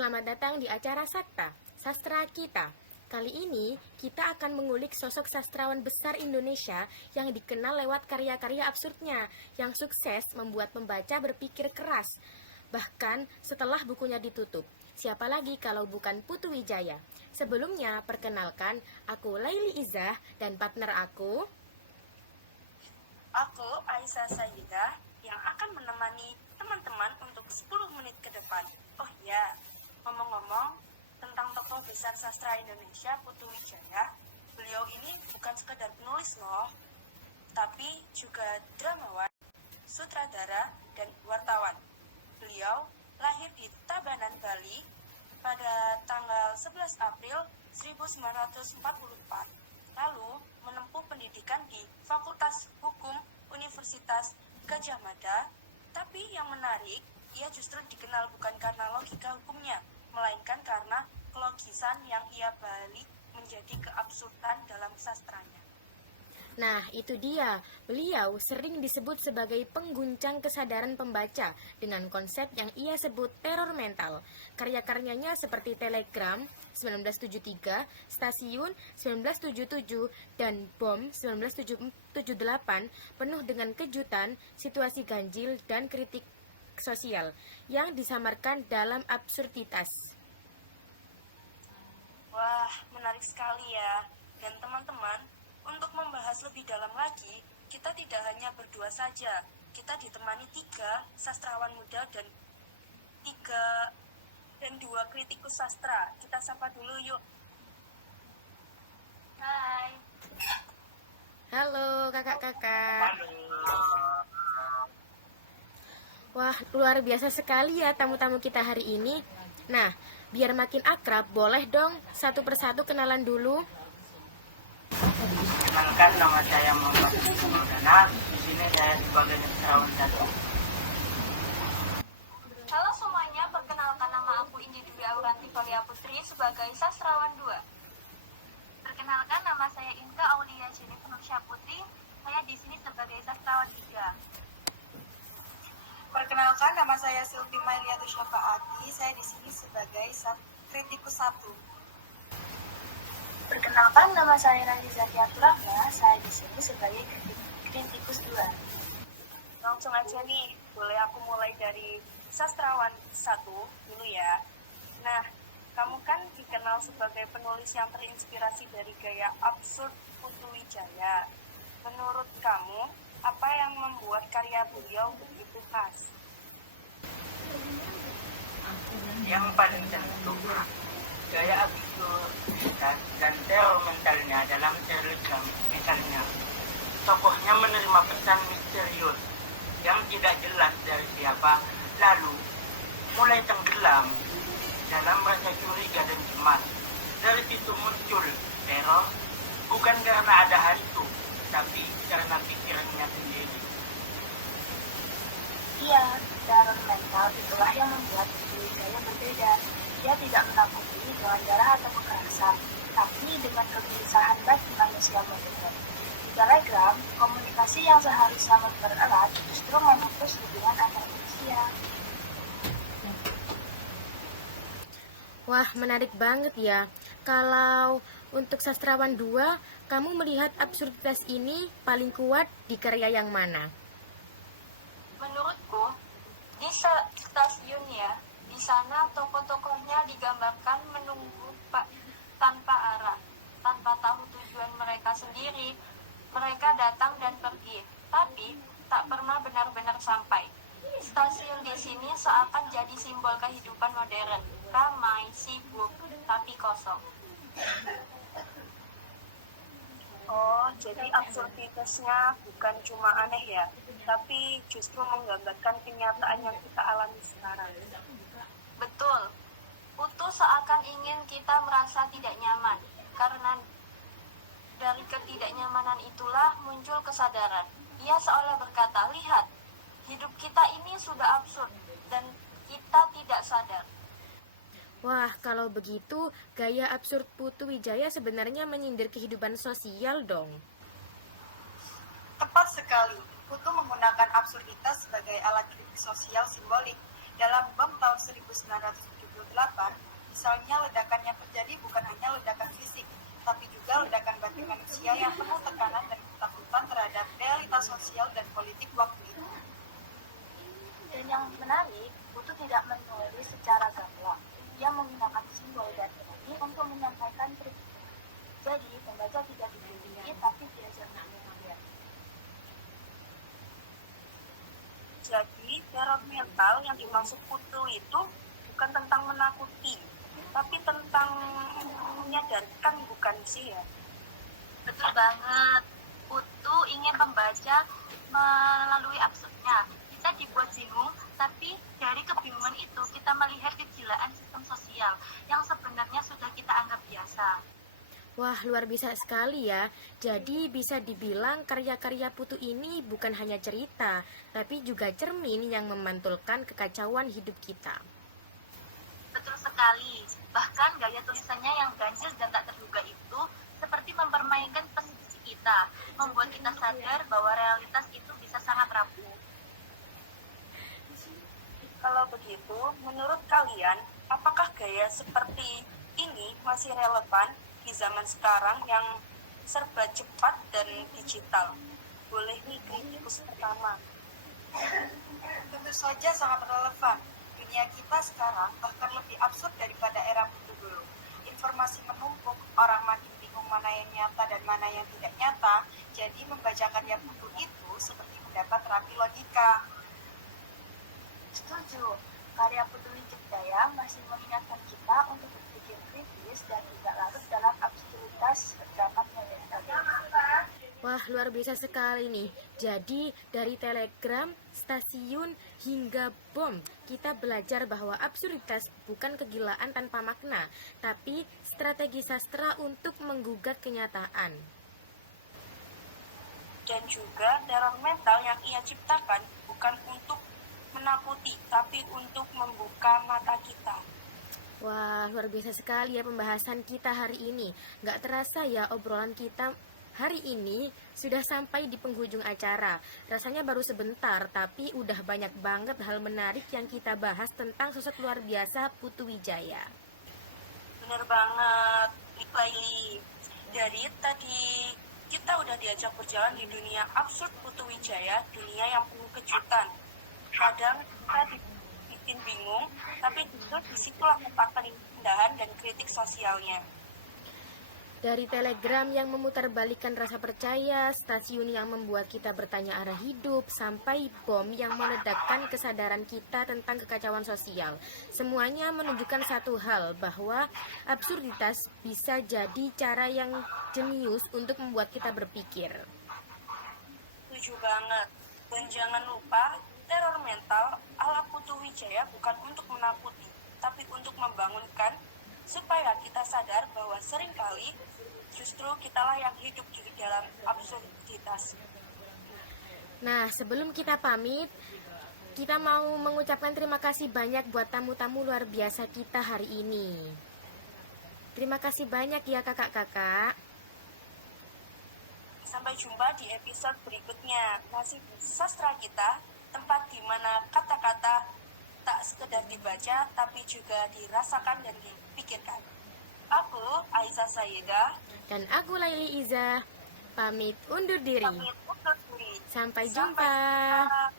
Selamat datang di acara Sakta, Sastra Kita. Kali ini kita akan mengulik sosok sastrawan besar Indonesia yang dikenal lewat karya-karya absurdnya, yang sukses membuat pembaca berpikir keras, bahkan setelah bukunya ditutup. Siapa lagi kalau bukan Putu Wijaya? Sebelumnya, perkenalkan, aku Laili Izzah dan partner aku Aisyah Sayyidah yang akan menemani teman-teman untuk 10 menit ke depan. Oh ya, ngomong-ngomong tentang tokoh besar sastra Indonesia Putu Wijaya, beliau ini bukan sekedar penulis loh, tapi juga dramawan, sutradara, dan wartawan. Beliau lahir di Tabanan, Bali pada tanggal 11 April 1944. Lalu menempuh pendidikan di Fakultas Hukum Universitas Gadjah Mada. Tapi yang menarik, ia justru dikenal bukan karena logika hukumnya, melainkan karena kelogisan yang ia balik menjadi keabsurdan dalam sastranya. Nah, itu dia. Beliau sering disebut sebagai pengguncang kesadaran pembaca dengan konsep yang ia sebut teror mental. Karya-karyanya seperti Telegram 1973, Stasiun 1977, dan Bom 1978 penuh dengan kejutan, situasi ganjil, dan kritik sosial yang disamarkan dalam absurditas. Wah, menarik sekali ya. Dan teman-teman, untuk membahas lebih dalam lagi, kita tidak hanya berdua saja. Kita ditemani 3 sastrawan muda dan 2 kritikus sastra. Kita sapa dulu yuk. Hai. Halo kakak-kakak. Wah, luar biasa sekali ya tamu-tamu kita hari ini. Nah, biar makin akrab, boleh dong satu persatu kenalan dulu. Kenalkan, nama saya Muhammad Maulana. Di sini saya sebagai sastrawan 1. Halo semuanya, perkenalkan nama aku Indi Dwi Auranti Valia Putri sebagai sastrawan 2. Perkenalkan, nama saya Inka Aulia Jeni Penusya Putri. Saya di sini sebagai sastrawan 3. Perkenalkan, nama saya Silvi Mailiatu Syafaati. Saya di sini sebagai kritikus 1. Perkenalkan, nama saya Naziza Rahma. Saya di sini sebagai kritikus 2. Langsung aja nih, boleh aku mulai dari sastrawan 1 dulu ya. Nah, kamu kan dikenal sebagai penulis yang terinspirasi dari gaya absurd Putu Wijaya. Menurut kamu, apa yang membuat karya beliau begitu khas? Yang paling tentu, gaya absurditas dan teror mentalnya dalam Telegram. Misalnya, tokohnya menerima pesan misterius yang tidak jelas dari siapa, lalu mulai tenggelam dalam rasa curiga dan cemas. Dari situ muncul teror, bukan karena ada hantu, tapi karena pikirannya sendiri. Iya, teror mental itulah yang membuat Putu Wijaya berbeda. Dia tidak menakuti dengan darah atau kekerasan, tapi dengan kegelisahan bagi manusia modern. Di Telegram, komunikasi yang seharusnya mempererat justru memutus hubungan antar manusia. Wah, menarik banget ya. Kalau untuk sastrawan 2, kamu melihat absurditas ini paling kuat di karya yang mana? Menurutku, di stasiun ya, di sana tokoh-tokohnya digambarkan menunggu tanpa arah, tanpa tahu tujuan mereka sendiri. Mereka datang dan pergi, tapi tak pernah benar-benar sampai. Stasiun di sini seakan jadi simbol kehidupan modern, ramai, sibuk, tapi kosong. Oh, jadi absurditasnya bukan cuma aneh ya, tapi justru menggambarkan kenyataan yang kita alami sekarang. Betul, Putu seakan ingin kita merasa tidak nyaman, karena dari ketidaknyamanan itulah muncul kesadaran. Ia seolah berkata, lihat, hidup kita ini sudah absurd, dan kita tidak sadar. Wah, kalau begitu, gaya absurd Putu Wijaya sebenarnya menyindir kehidupan sosial dong. Tepat sekali, Putu menggunakan absurditas sebagai alat kritik sosial simbolik. Dalam Bom tahun 1978, 1948, misalnya ledakan yang terjadi bukan hanya ledakan fisik, tapi juga ledakan batin manusia yang penuh tekanan dan ketakutan terhadap realitas sosial dan politik waktu itu. Dan yang menarik, Putu tidak menulis secara gamblang. Ia menggunakan simbol dan ironi untuk menyampaikan kritik. Jadi, pembaca tidak dibully, tapi diajar mendengar. Jadi, teror mental yang dimaksud Putu itu bukan tentang menakuti, tapi tentang menyadarkan, bukan sih ya? Betul banget. Putu ingin pembaca melalui absurdnya. Kita dibuat bingung, tapi dari kebingungan itu kita melihat kegilaan sistem sosial yang sebenarnya sudah kita anggap biasa. Wah, luar biasa sekali ya. Jadi bisa dibilang karya-karya Putu ini bukan hanya cerita, tapi juga cermin yang memantulkan kekacauan hidup kita. Betul sekali. Bahkan gaya tulisannya yang ganjil dan tak terduga itu seperti mempermainkan posisi kita, membuat kita sadar bahwa realitas itu bisa sangat rapuh. Kalau begitu, menurut kalian, apakah gaya seperti ini masih relevan di zaman sekarang yang serba cepat dan digital? Boleh nih kritikus pertama. Tentu saja sangat relevan. Dunia kita sekarang bahkan lebih absurd daripada era Putu dulu. Informasi menumpuk, orang makin bingung mana yang nyata dan mana yang tidak nyata, jadi membaca karya Putu itu seperti mendapat terapi logika. Setuju, karya Putu Wijaya masih mengingatkan kita untuk berpikir kritis dan tidak larut dalam absurditas berdrama yang tadi. Wah, luar biasa sekali nih. Jadi, dari telegram, stasiun, hingga bom, kita belajar bahwa absurditas bukan kegilaan tanpa makna, tapi strategi sastra untuk menggugat kenyataan. Dan juga teror mental yang ia ciptakan bukan untuk menakuti, tapi untuk membuka mata kita. Wah, luar biasa sekali ya pembahasan kita hari ini. Gak terasa ya obrolan kita hari ini sudah sampai di penghujung acara. Rasanya baru sebentar, tapi udah banyak banget hal menarik yang kita bahas tentang sosok luar biasa Putu Wijaya. Bener banget, Laili. Dari tadi kita udah diajak berjalan di dunia absurd Putu Wijaya, dunia yang penuh kejutan. Kadang kita bikin bingung, tapi justru disitulah tempat keindahan dan kritik sosialnya. Dari telegram yang memutarbalikkan rasa percaya, stasiun yang membuat kita bertanya arah hidup, sampai bom yang meledakkan kesadaran kita tentang kekacauan sosial. Semuanya menunjukkan satu hal, bahwa absurditas bisa jadi cara yang jenius untuk membuat kita berpikir. Setuju banget. Dan jangan lupa, teror mental ala Putu Wijaya bukan untuk menakuti, tapi untuk membangunkan supaya kita sadar bahwa seringkali justru kitalah yang hidup di dalam absurditas. Nah, sebelum kita pamit, kita mau mengucapkan terima kasih banyak buat tamu-tamu luar biasa kita hari ini. Terima kasih banyak ya kakak-kakak. Sampai jumpa di episode berikutnya. Nasib sastra kita, tempat di mana kata-kata tak sekedar dibaca, tapi juga dirasakan dan dipikirkan. Aku, Aiza Sayega. Dan aku Laili Iza, pamit undur diri. Pamit undur diri. Sampai Sampai jumpa. jumpa.